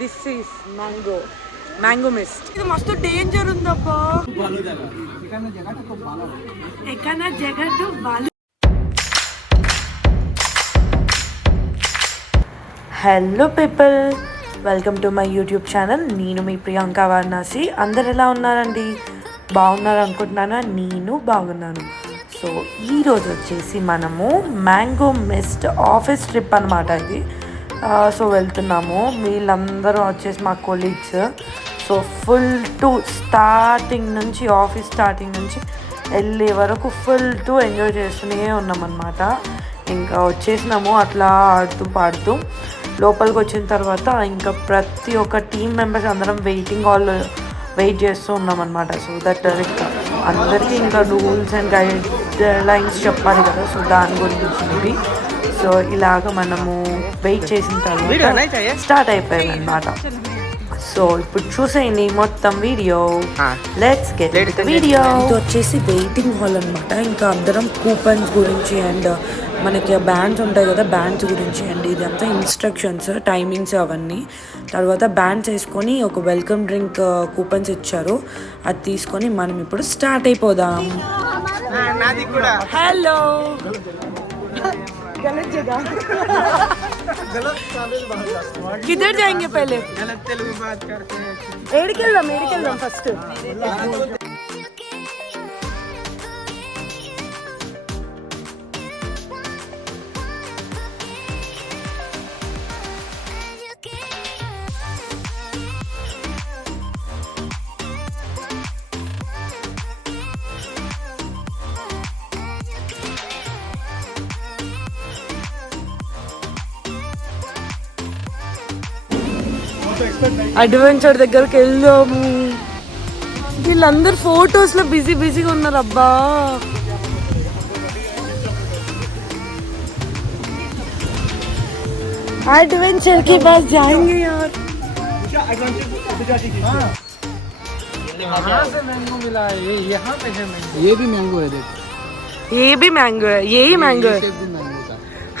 This is mango mist. ఇది మస్తు danger ఉందబ్బా. Hello people, welcome to my YouTube channel. నేను మీ ప్రియాంక వారణాసి. అందరు ఎలా ఉన్నారండి? బాగున్నారు అనుకుంటున్నాను. నేను బాగున్నాను. సో ఈరోజు వచ్చేసి మనము మ్యాంగో మిస్ట్ ఆఫీస్ ట్రిప్ అనమాట ఇది. సో వెళ్తున్నాము. వీళ్ళందరూ వచ్చేసి మా colleagues. So full to starting నుంచి, ఆఫీస్ స్టార్టింగ్ నుంచి వెళ్ళే వరకు ఫుల్ టు ఎంజాయ్ చేస్తూనే ఉన్నామన్నమాట. ఇంకా వచ్చేసినాము అట్లా ఆడుతూ పాడుతూ. లోపలికి వచ్చిన తర్వాత ఇంకా ప్రతి ఒక్క టీమ్ మెంబర్స్ అందరం వెయిటింగ్ హాల్లో వెయిట్ చేస్తూ ఉన్నామన్నమాట. సో దట్ అందరికీ ఇంకా రూల్స్ అండ్ గైడ్ లైన్స్ చెప్పాలి కదా. సో దాని గురించి ఇవి. సో ఇలాగ మనము వెయిట్ చేసిన తర్వాత స్టార్ట్ అయిపోయాం అన్నమాట. సో ఇప్పుడు చూసేయండి మొత్తం video. Let's get the video. ఇది వచ్చేసి వెయిటింగ్ హాల్ అనమాట. ఇంకా అందరం కూపన్స్ గురించి అండ్ మనకి బ్యాండ్స్ ఉంటాయి కదా, బ్యాండ్స్ గురించి అండ్ ఇదంతా ఇన్స్ట్రక్షన్స్, టైమింగ్స్ అవన్నీ. తర్వాత బ్యాండ్స్ వేసుకొని ఒక వెల్కమ్ డ్రింక్ కూపన్స్ ఇచ్చారు. అది తీసుకొని మనం ఇప్పుడు స్టార్ట్ అయిపోదాం. హలో, गलत जगह किधर जाएंगे पहले? गलत तेलुगु बात करते हैं. एड़िकेल्दाम फर्स्ट. అడ్వెంచర్ దగ్గరికి వెళ్ళాము. వీళ్ళందరూ ఫొటోస్లో బిజీగా ఉన్నారు అబ్బా. एडवेंचर के पास जाएंगे यार. यहाँ से मैंगो मिला है, यहाँ पे है मैंगो. ये भी मैंगो है, देखो. ये भी मैंगो है, यही मैंगो है.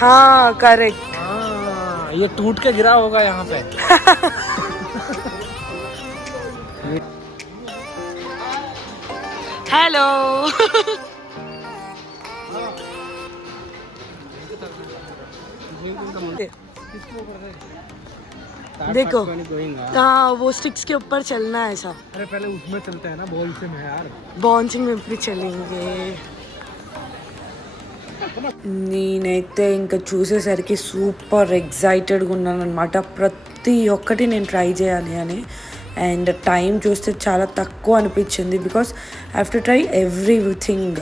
हाँ करेक्ट. ये टूट के गिरा होगा यहाँ पे. हेलो. देखो, हाँ वो स्टिक्स के ऊपर चलना है ऐसा. अरे पहले उसमें चलते हैं ना, बॉन्सिंग है यार. बॉन्सिंग में भी चलेंगे. నేనైతే ఇంకా చూసేసరికి సూపర్ ఎగ్జైటెడ్గా ఉన్నాను అనమాట. ప్రతి ఒక్కటి నేను ట్రై చేయాలి అని. అండ్ టైం చూస్తే చాలా తక్కువ అనిపించింది because I have to try everything.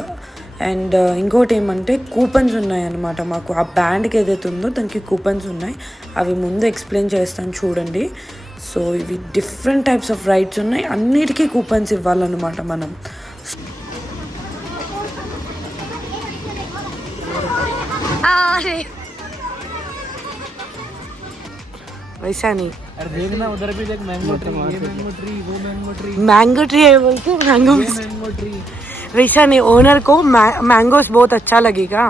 And ఇంకోటి ఏమంటే కూపన్స్ ఉన్నాయన్నమాట మాకు. ఆ బ్యాండ్కి ఏదైతే ఉందో దానికి కూపన్స్ ఉన్నాయి. అవి ముందు ఎక్స్ప్లెయిన్ చేస్తాను చూడండి. సో ఇవి డిఫరెంట్ టైప్స్ ఆఫ్ రైడ్స్ ఉన్నాయి. అన్నిటికీ కూపన్స్ ఇవ్వాలన్నమాట మనం. वैसा नहीं. अरे देखना उधर भी देख, मैंगो ट्री, ये मैंगो ट्री, वो मैंगो ट्री. मैंगो ट्री है बोलते मैंगो ट्री. वैसा नहीं, ओनर को मैंगोस बहुत अच्छा लगेगा,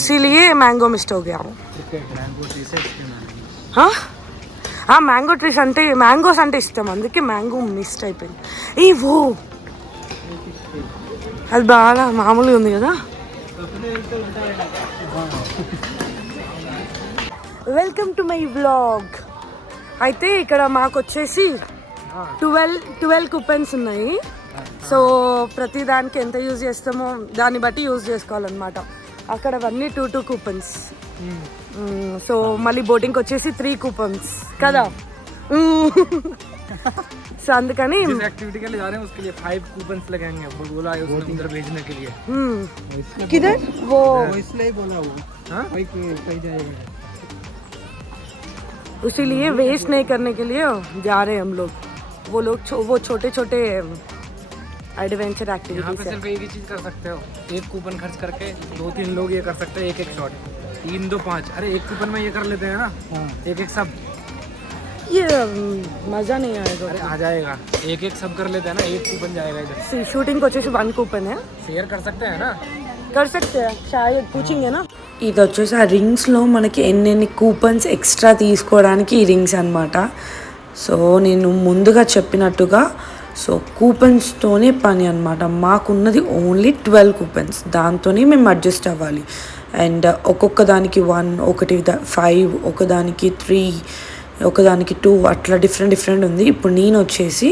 इसीलिए मैंगो मिस्ट हो गया. हाँ हाँ, मैंगो ट्रीస్ అంటే మ్యాంగోస్ అంటే ఇష్టం, అందుకే మ్యాంగో మిస్ట్ అయిపోయింది. ఈ ఓ అది బాగా మామూలుగా ఉంది కదా. Welcome to my vlog. అయితే ఇక్కడ మాకు వచ్చేసి 12 కూపన్స్ ఉన్నాయి. సో ప్రతి దానికి ఎంత యూజ్ చేస్తామో దాన్ని బట్టి యూజ్ చేసుకోవాలన్నమాట. అక్కడ అవన్నీ 2 కూపన్స్. సో మళ్ళీ బోటింగ్కి వచ్చేసి 3 కూపన్స్ కదా. సో అందుకని एक्टिविटी के लिए जा रहे हैं, उसके लिए 5 कूपन्स लगेंगे. बोला है उसने उधर भेजने के लिए. किधर वो इसलिए बोला वो. हां भाई कहीं जाएगा, इसीलिए वेस्ट नहीं करने के लिए जा रहे हैं हम लोग. वो छोटे एडवेंचर एक्टिविटीज. यहाँ पे सिर्फ एक ही चीज कर सकते हो, एक कूपन खर्च करके 2-3 लोग ये कर सकते हैं. एक शॉट 3-2-5. अरे एक कूपन में ये कर लेते हैं ना, एक सब. ये मजा नहीं आएगा. अरे आ जाएगा, एक सब कर लेते हैं ना, एक कूपन जाएगा इधर. शूटिंग को 1 कूपन है, शेयर कर सकते हैं ना. ఇది వచ్చేసి ఆ రింగ్స్లో మనకి ఎన్నెన్ని కూపన్స్ ఎక్స్ట్రా తీసుకోవడానికి ఈ రింగ్స్ అనమాట. సో నేను ముందుగా చెప్పినట్టుగా సో కూపన్స్తోనే పని అనమాట. మాకున్నది ఓన్లీ 12 కూపన్స్, దాంతోనే మేము అడ్జస్ట్ అవ్వాలి. అండ్ ఒక్కొక్క దానికి 1, ఒకటి 5, ఒకదానికి 3, ఒకదానికి 2 అట్లా డిఫరెంట్ ఉంది. ఇప్పుడు నేను వచ్చేసి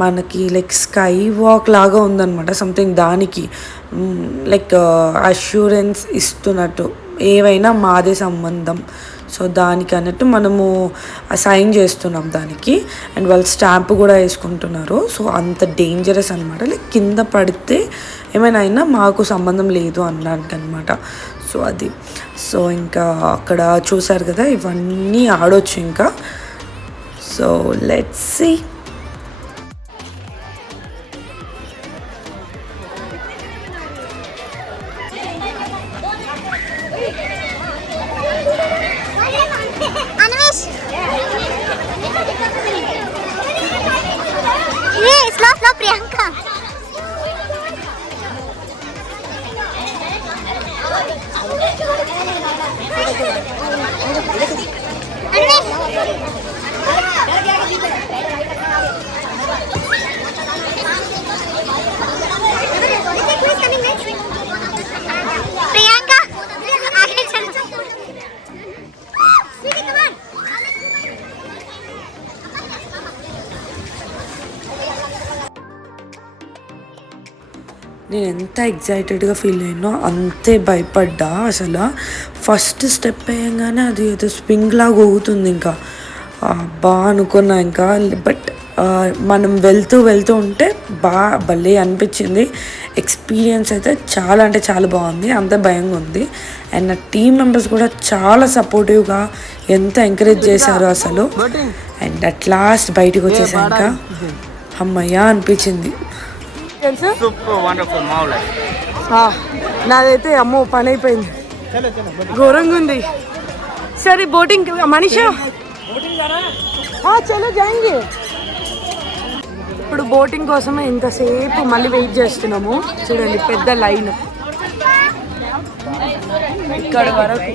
మనకి లైక్ స్కై వాక్ లాగా ఉందన్నమాట సంథింగ్. దానికి లైక్ అష్యూరెన్స్ ఇస్తున్నట్టు, ఏవైనా మాదే సంబంధం. సో దానికి అన్నట్టు మనము సైన్ చేస్తున్నాం దానికి. అండ్ వాళ్ళు స్టాంప్ కూడా వేసుకుంటున్నారు. సో అంత డేంజరస్ అనమాట. లైక్ కింద పడితే ఏమైనా అయినా మాకు సంబంధం లేదు అన్నట్టు అనమాట. సో అది. సో ఇంకా అక్కడ చూసారు కదా, ఇవన్నీ ఆడొచ్చు ఇంకా. So let's see. ప్రియాంక నేను ఎంత ఎగ్జైటెడ్గా ఫీల్ అయ్యానో అంతే భయపడ్డా. అసలు ఫస్ట్ స్టెప్ వేయంగానే అది ఏదో స్వింగ్ లాగా ఊగుతుంది. ఇంకా బాగా అనుకున్నా ఇంకా. బట్ మనం వెళ్తూ ఉంటే భలే అనిపించింది. ఎక్స్పీరియన్స్ అయితే చాలా అంటే చాలా బాగుంది. అంత భయంగా ఉంది. అండ్ నా టీమ్ మెంబర్స్ కూడా చాలా సపోర్టివ్గా ఎంత ఎంకరేజ్ చేశారు అసలు. అండ్ అట్ లాస్ట్ బయటకు వచ్చేసాక అమ్మయ్య అనిపించింది. నాదైతే అమ్మో పని అయిపోయింది, ఘోరంగా ఉంది. సరే బోటింగ్ మనీషా చలో జాయింగ్. ఇప్పుడు బోటింగ్ కోసమే ఇంతసేపు మళ్ళీ వెయిట్ చేస్తున్నాము. చూడండి పెద్ద లైన్ ఇక్కడ వరకు.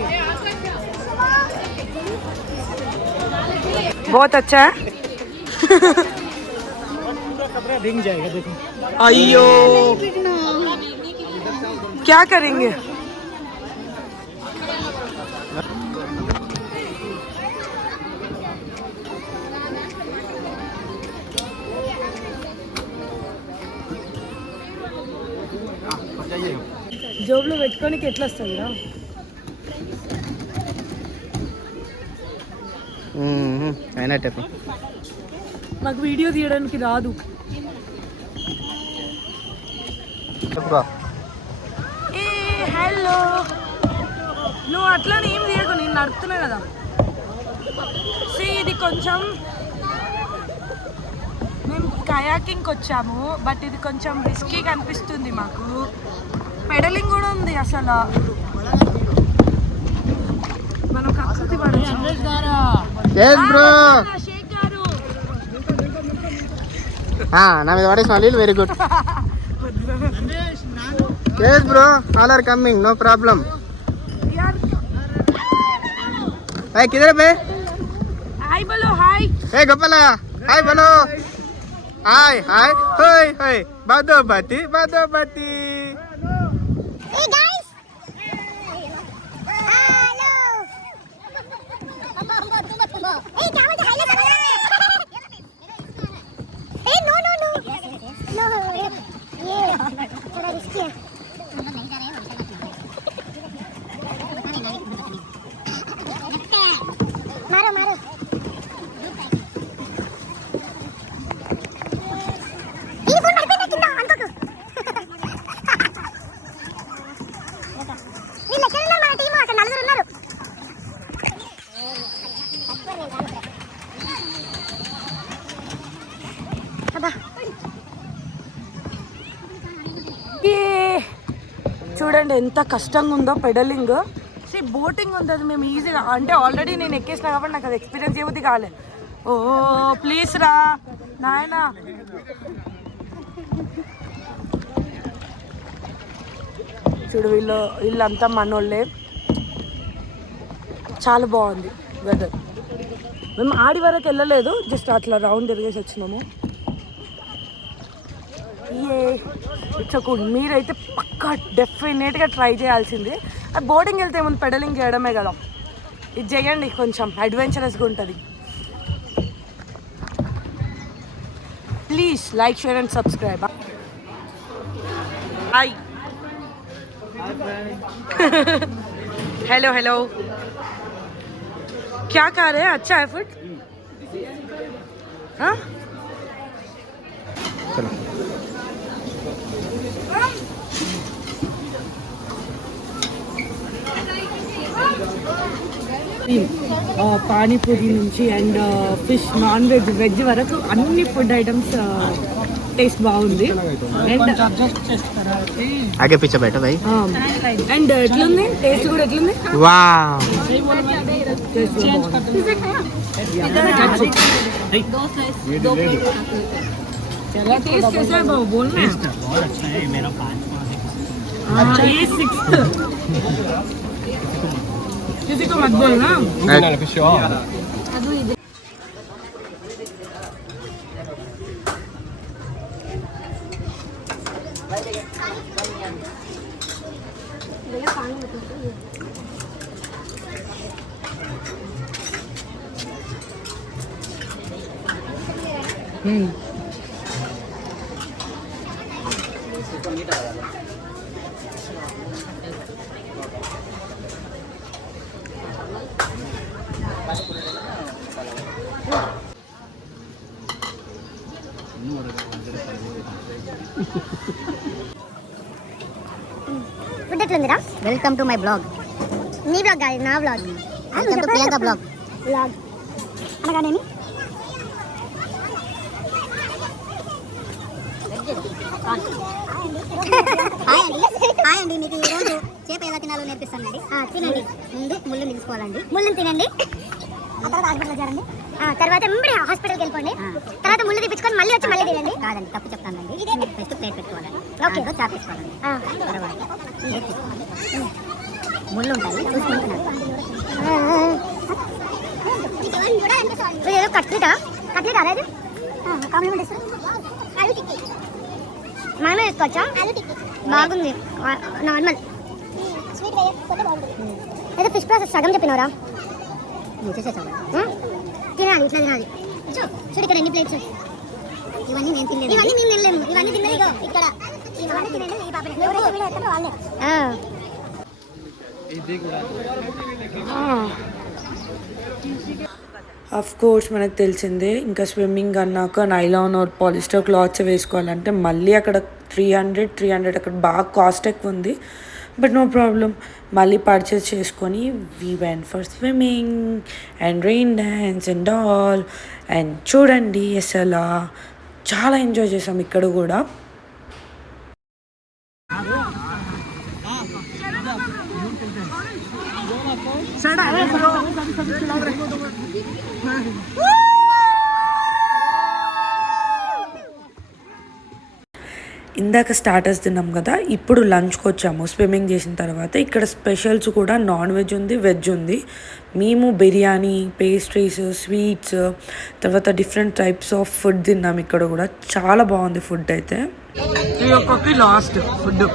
बहुत अच्छा है. अयो क्या करेंगे. జోబులో పెట్టుకోనికి ఎట్లా వస్తుందిరా. నాకు వీడియో తీయడానికి రాదు. హలో, నువ్వు అట్లానే ఏం తీయకు, నేను నడుపుతున్నా కదా. సి ఇది కొంచెం మేము కయాకింగ్కి వచ్చాము, బట్ ఇది కొంచెం రిస్కీగా అనిపిస్తుంది మాకు. పెడలింగ్ కూడా ఉంది అసలు. మనం కక్కుతి పడచ్చు. నా మీద పడేసిన నీళ్ళు. Very good. yes bro, all are coming, no problem. hey kidhar pe hi bolo hi. hey gopala hi bolo hi hi hoy hoy bado bati hey guys, hello. hey क्या बोलते हाईले कर रहा है. hey no ये थोड़ा risky है. मारो ये फोन पड़ते कितना अंकल నీ లెక్కన మన టీం అక్కడ నలుగురు ఉన్నారు. చూడండి ఎంత కష్టంగా ఉందో పెడలింగ్. బోటింగ్ ఉంది, అది మేము ఈజీగా అంటే ఆల్రెడీ నేను ఎక్కేసిన కాబట్టి నాకు అది ఎక్స్పీరియన్స్ ఏమవుతుంది కాలేదు. ఓ ప్లీజ్ రా నాయనా. చూడు వీళ్ళంతా మనోళ్ళే. చాలా బాగుంది వెదర్. మేము ఆడి వరకు వెళ్ళలేదు, జస్ట్ అట్లా రౌండ్ తిరిగేసి వచ్చినాము. It's good. మీరైతే పక్కా డెఫినెట్గా ట్రై చేయాల్సింది. అది బోటింగ్ వెళ్తే ఏముంది, పెడలింగ్ చేయడమే కదా. ఇది చేయండి, కొంచెం అడ్వెంచరస్గా ఉంటుంది. Please like, share and subscribe. Hi. Hello hello, क्या खा रहे हैं? अच्छा है फूड? हाँ चलो పానీపూరి నుంచి and fish, non veg, veg వరకు అన్ని ఫుడ్ ఐటమ్స్ టేస్ట్ బాగుంది. आगे पीछे बैठो भाई. అండ్ ఎట్లుంది టేస్ట్ కూడా ఎట్లుంది? वाह टेस्ट कैसा है बाबू, बोलना है. बहुत अच्छा है मेरा 5 ये 6th. किसी को मत बोलना. ఫుడ్ ఎట్లుందిరా? Welcome to my blog. నీ బ్లాగ్ కాదు, నా blog. Welcome to Priyanka blog. Blog అనగానేమి? హాయ్ అండి, మీకు ఈరోజు చేప ఎలా తినాలో నేర్పిస్తానండి. తినండి. ముందు ముళ్ళుని తీసుకోవాలండి. ముళ్ళుని తినండి. తర్వాత హాస్పిటల్ చేరండి. తర్వాత వెంబడి హాస్పిటల్కి వెళ్ళిపోండి. తర్వాత ముళ్ళు తీపించుకొని మళ్ళీ వచ్చి మళ్ళీ తినండి. కాదండి, తప్పు చెప్తానండి. ఫస్ట్ ప్లేట్ పెట్టుకోవాలండి. ఓకే, చేప తీసుకోవాలండి. తర్వాత ప్లేట్ తీసుకోవాలి. ముళ్ళు ఉంటాయి, చూసుకుంటున్నాను. ఏదో కట్లీటా అదేది కాంప్లిమెంట్ ఇస్తారు. మనమే వేసుకోవచ్చా? బాగుంది, నార్మల్. ఏదో ఫిష్ ప్రాసెస్ సగం చెప్పినవరా? తినాలి, ఇట్లా తినాలి. చూడు ఇక్కడ ఎన్ని ప్లేట్స్. ఇవన్నీ నేను తినలేదు, ఇవన్నీ మేము తినలేము. ఇవన్నీ తిన్నది ఇక్కడ. ఇవన్నీ తినండి. ఈ పాప వాళ్ళే. అఫ్ కోర్స్ మనకు తెలిసిందే, ఇంకా స్విమ్మింగ్ అన్నాక నైలాన్ ఆర్ పాలిస్టర్ క్లాత్స్ వేసుకోవాలంటే మళ్ళీ అక్కడ 300 అక్కడ బాగా కాస్ట్ ఎక్కువ ఉంది. బట్ నో ప్రాబ్లం, మళ్ళీ పర్చేస్ చేసుకొని we went for swimming and rain dance and all. And చూడండి అసలు చాలా ఎంజాయ్ చేసాం ఇక్కడ కూడా. ఇందాక స్టార్టర్స్ తిన్నాం కదా, ఇప్పుడు లంచ్కి వచ్చాము స్విమ్మింగ్ చేసిన తర్వాత. ఇక్కడ స్పెషల్స్ కూడా నాన్ వెజ్ ఉంది, వెజ్ ఉంది. మేము బిర్యానీ, పేస్ట్రీస్, స్వీట్స్, తర్వాత డిఫరెంట్ టైప్స్ ఆఫ్ ఫుడ్ తిన్నాం ఇక్కడ కూడా. చాలా బాగుంది ఫుడ్ అయితే. ఈ ఒక్కొక్కటి లాస్ట్ ఫుడ్.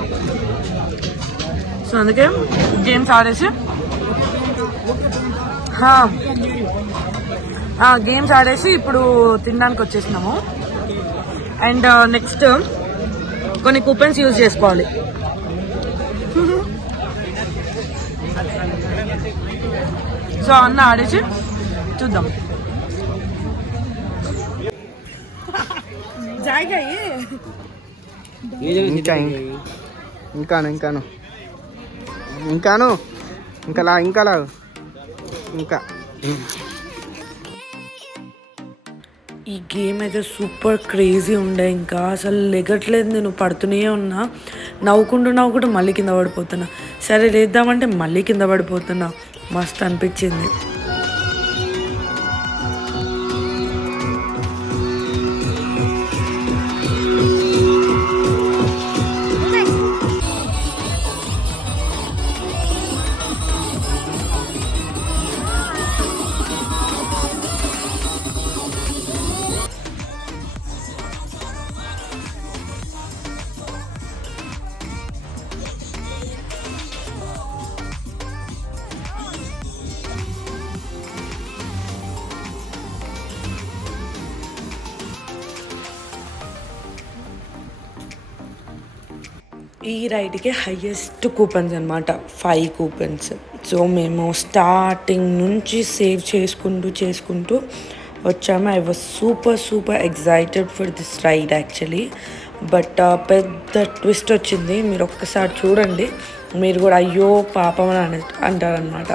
సో అందుకే గేమ్స్ ఆడేసి గేమ్స్ ఆడేసి ఇప్పుడు తినడానికి వచ్చేసినాము. అండ్ నెక్స్ట్ కొన్ని కూపన్స్ యూజ్ చేసుకోవాలి. సో అన్న ఆడేసి చూద్దాం. ఇంకా ఈ గేమ్ అయితే సూపర్ క్రేజీ ఉండే. ఇంకా అసలు లెగట్లేదు, నేను పడుతూనే ఉన్నా. నవ్వుకుంటూ మళ్ళీ కింద పడిపోతున్నా. సరే లేద్దామంటే మళ్ళీ కింద పడిపోతున్నా. మస్తు అనిపించింది. ఈ రైడ్కి హైయెస్ట్ కూపన్స్ అనమాట 5 కూపన్స్. సో మేము స్టార్టింగ్ నుంచి సేవ్ చేసుకుంటూ వచ్చాము. I was super excited for this ride actually. But పెద్ద ట్విస్ట్ వచ్చింది. మీరు ఒక్కసారి చూడండి, మీరు కూడా అయ్యో పాపం అని అంటారనమాట.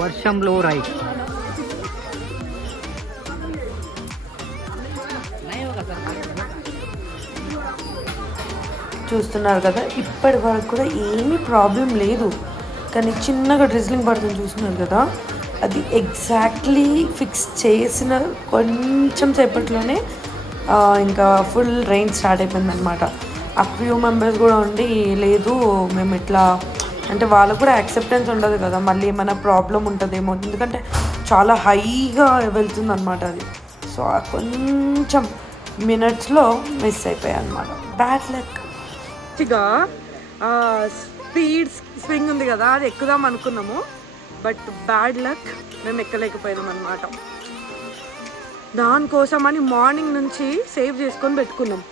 వర్షంలో రైడ్. చూస్తున్నారు కదా, ఇప్పటి వరకు కూడా ఏమీ ప్రాబ్లం లేదు. కానీ చిన్నగా డ్రిజ్లింగ్ పడుతుంది చూస్తున్నారు కదా, అది ఎగ్జాక్ట్లీ ఫిక్స్ చేసిన కొంచెం సేపట్లోనే ఇంకా ఫుల్ రెయిన్ స్టార్ట్ అయిపోయింది అనమాట. ఆ ఫ్యూ మెంబర్స్ కూడా ఉండి లేదు మేము ఇట్లా అంటే వాళ్ళకు కూడా యాక్సెప్టెన్స్ ఉండదు కదా, మళ్ళీ ఏమైనా ప్రాబ్లం ఉంటుందేమో, ఎందుకంటే చాలా హైగా వెళ్తుంది అనమాట అది. సో ఆ కొంచెం మినిట్స్లో మిస్ అయిపోయాయి అనమాట. Bad luck. స్పీడ్ స్వింగ్ ఉంది కదా, అది ఎక్కుదాం అనుకున్నాము. బట్ బ్యాడ్ లక్, మేము ఎక్కలేకపోయినాం అనమాట. దానికోసం అని మార్నింగ్ నుంచి సేవ్ చేసుకొని పెట్టుకున్నాం.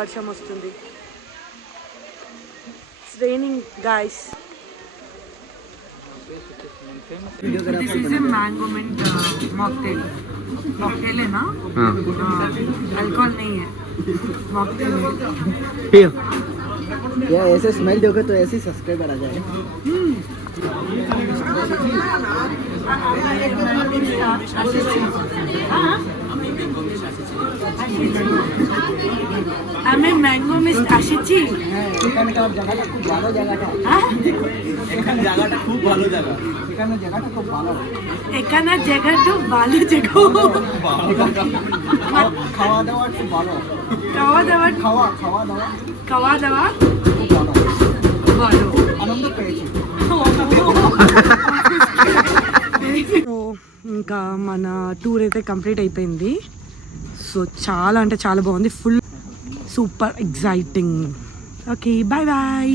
వర్షం వస్తుంది. It's raining, guys. This is a mango mint mocktail. Mocktail है ना? हाँ. अल्कोहल नहीं है. Mocktail है. पियो. या ऐसे स्मेल दोगे तो ऐसे सब्सक्राइबर आ जाएगा. আমি ম্যাঙ্গো মিস্ট আসিছি। এখানকার জায়গাটা খুব ভালো জায়গাটা। এখানে জায়গাটা খুব ভালো জায়গা। এখানে জায়গাটা খুব ভালো। এখানে জায়গাটা ভালো জায়গা। খাওয়া দাওয়া খুব ভালো। খাওয়া দাওয়া খুব ভালো। ভালো। আনন্দ পেয়েছি। ఇంకా మన టూర్ అయితే కంప్లీట్ అయిపోయింది. సో చాలా అంటే చాలా బాగుంది. Full super exciting. Okay, bye bye.